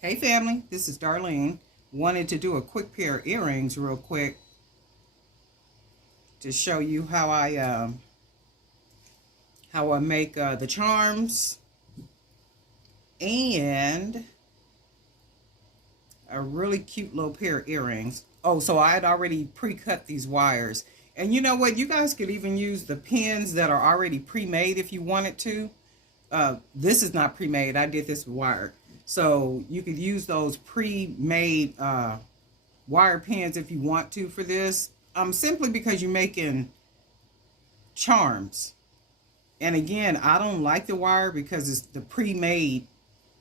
Hey family, this is Darlene. Wanted to do a quick pair of earrings real quick to show you how I make the charms and a really cute little pair of earrings. Oh, so I had already pre-cut these wires. And you know what? You guys could even use the pins that are already pre-made if you wanted to. This is not pre-made. I did this with wire. So you could use those pre-made wire pins if you want to for this. Simply because you're making charms. And again, I don't like the wire because it's the pre-made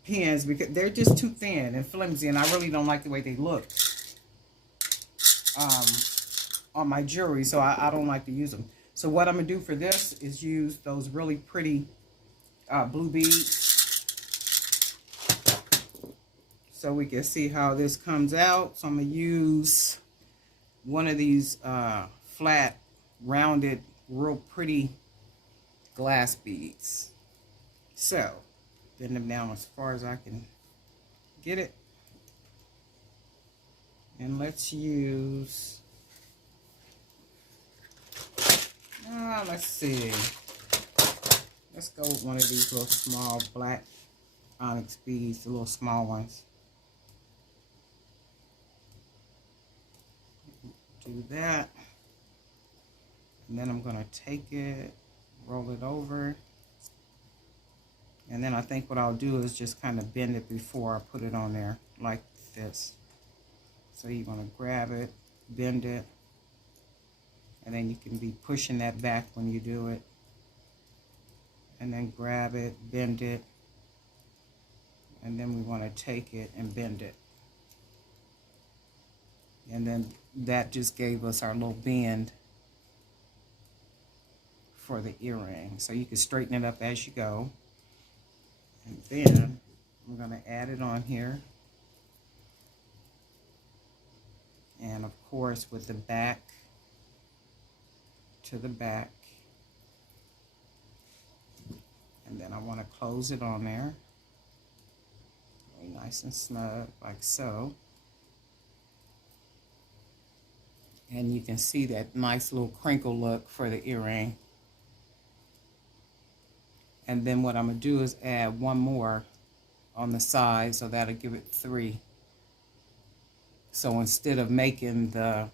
pins because they're just too thin and flimsy, and I really don't like the way they look on my jewelry, so I don't like to use them. So what I'm gonna do for this is use those really pretty blue beads so we can see how this comes out. So I'm gonna use one of these flat, rounded, real pretty glass beads. So bend them down as far as I can get it. And let's use, let's see. Let's go with one of these little small black onyx beads, the little small ones. Do that. And then I'm going to take it, roll it over. And then I think what I'll do is just kind of bend it before I put it on there, like this. So you're going to grab it, bend it, and then you can be pushing that back when you do it. And then grab it, bend it, and then we want to take it and bend it. And then that just gave us our little bend for the earring. So you can straighten it up as you go. And then I'm going to add it on here. And of course with the back to the back. And then I want to close it on there. Really nice and snug, like so. And you can see that nice little crinkle look for the earring. And then what I'm going to do is add one more on the side, so that'll give it 3. So instead of making the,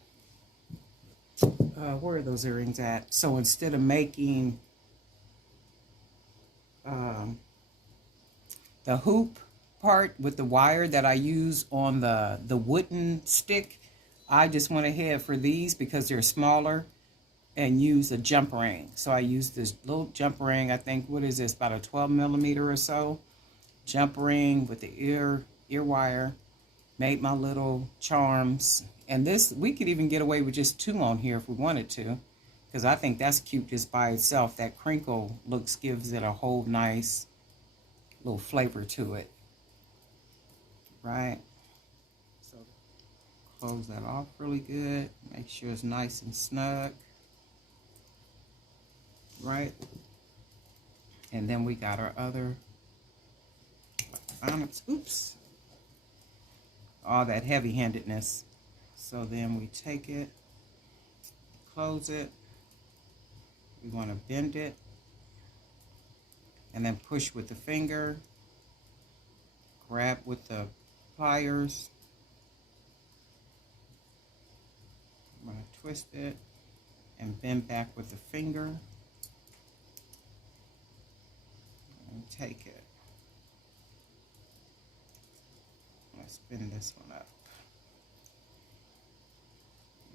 where are those earrings at? So instead of making the hoop part with the wire that I use on the wooden stick, I just went ahead for these because they're smaller and use a jump ring. So I used this little jump ring, I think, what is this, about a 12 millimeter or so jump ring with the ear wire, made my little charms. And this, we could even get away with just 2 on here if we wanted to, because I think that's cute just by itself. That crinkle looks, gives it a whole nice little flavor to it, right? So close that off really good, make sure it's nice and snug. Right, and then we got our other onyx, oops, all that heavy-handedness. So then we take it, close it, we want to bend it, and then push with the finger, grab with the pliers, I'm going to twist it, and bend back with the finger. And take it. Let's spin this one up.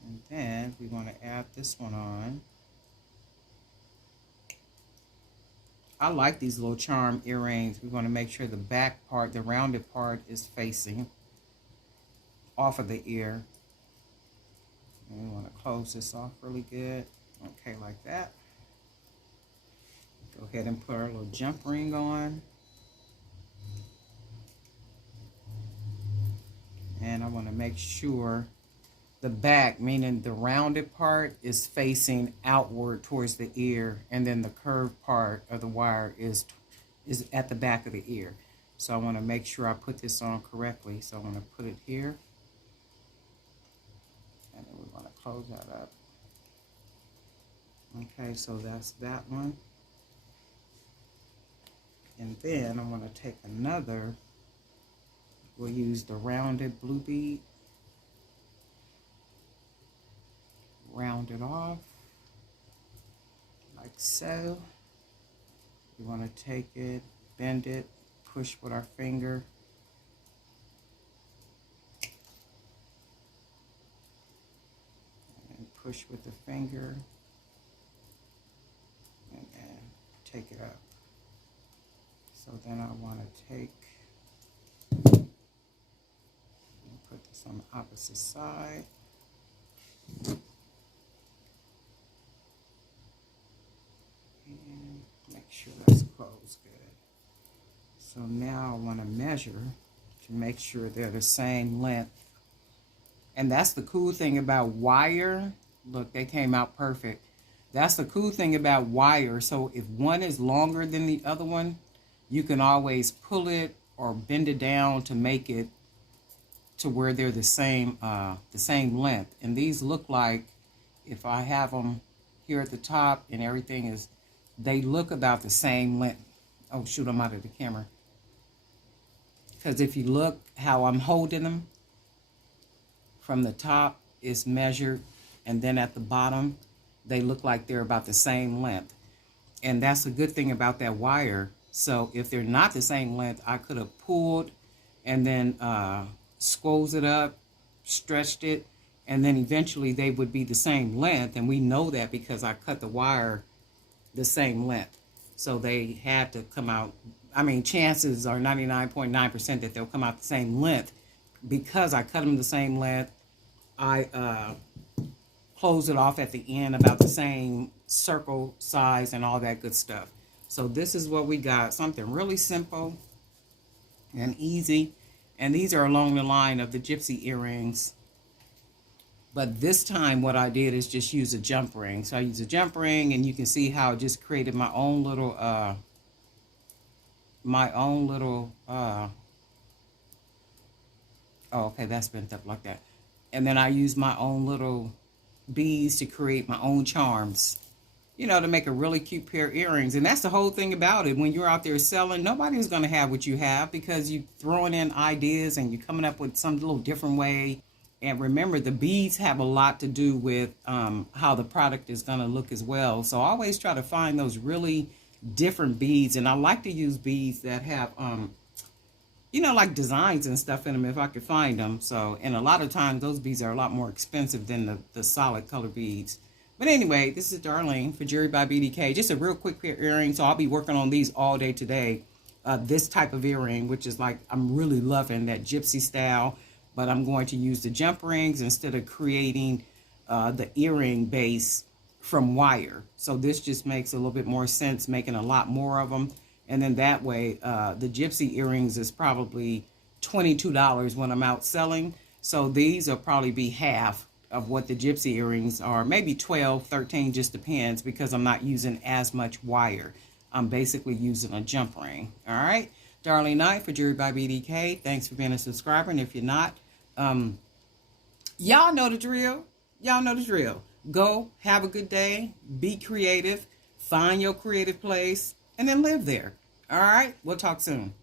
And then we want to add this one on. I like these little charm earrings. We want to make sure the back part, the rounded part, is facing off of the ear. And we want to close this off really good. Okay, like that. Go ahead and put our little jump ring on. And I want to make sure the back, meaning the rounded part, is facing outward towards the ear, and then the curved part of the wire is at the back of the ear. So I want to make sure I put this on correctly. So I want to put it here. And then we're going to close that up. Okay, so that's that one. And then I'm going to take another. We'll use the rounded blue bead. Round it off. Like so. We want to take it, bend it, push with our finger. And push with the finger. And then take it up. So then I want to take and put this on the opposite side. And make sure that's closed good. So now I want to measure to make sure they're the same length. And that's the cool thing about wire. Look, they came out perfect. That's the cool thing about wire. So if one is longer than the other one, you can always pull it or bend it down to make it to where they're the same length. And these look like, if I have them here at the top and everything is, they look about the same length. Oh shoot, I'm out of the camera. Because if you look how I'm holding them, from the top is measured, and then at the bottom, they look like they're about the same length. And that's a good thing about that wire. So if they're not the same length, I could have pulled and then squoze it up, stretched it, and then eventually they would be the same length. And we know that because I cut the wire the same length. So they had to come out, I mean, chances are 99.9% that they'll come out the same length because I cut them the same length. I close it off at the end about the same circle size and all that good stuff. So this is what we got, something really simple and easy. And these are along the line of the gypsy earrings. But this time what I did is just use a jump ring. So I used a jump ring, and you can see how I just created my own little, oh, okay, that's bent up like that. And then I used my own little beads to create my own charms, you know, to make a really cute pair of earrings. And that's the whole thing about it. When you're out there selling, nobody's going to have what you have because you're throwing in ideas and you're coming up with some little different way. And remember, the beads have a lot to do with how the product is going to look as well. So I always try to find those really different beads. And I like to use beads that have, you know, like designs and stuff in them if I could find them. So, and a lot of times those beads are a lot more expensive than the solid color beads. But anyway, this is Darlene for Jewelry by BDK. Just a real quick pair of earrings. So I'll be working on these all day today. This type of earring, which is like, I'm really loving that gypsy style. But I'm going to use the jump rings instead of creating the earring base from wire. So this just makes a little bit more sense, making a lot more of them. And then that way, the gypsy earrings is probably $22 when I'm out selling. So these will probably be half of what the gypsy earrings are. Maybe 12, 13, just depends, because I'm not using as much wire. I'm basically using a jump ring. All right. Darlene Knight for Jewelry by BDK. Thanks for being a subscriber. And if you're not, y'all know the drill. Y'all know the drill. Go, have a good day, be creative, find your creative place, and then live there. All right, we'll talk soon.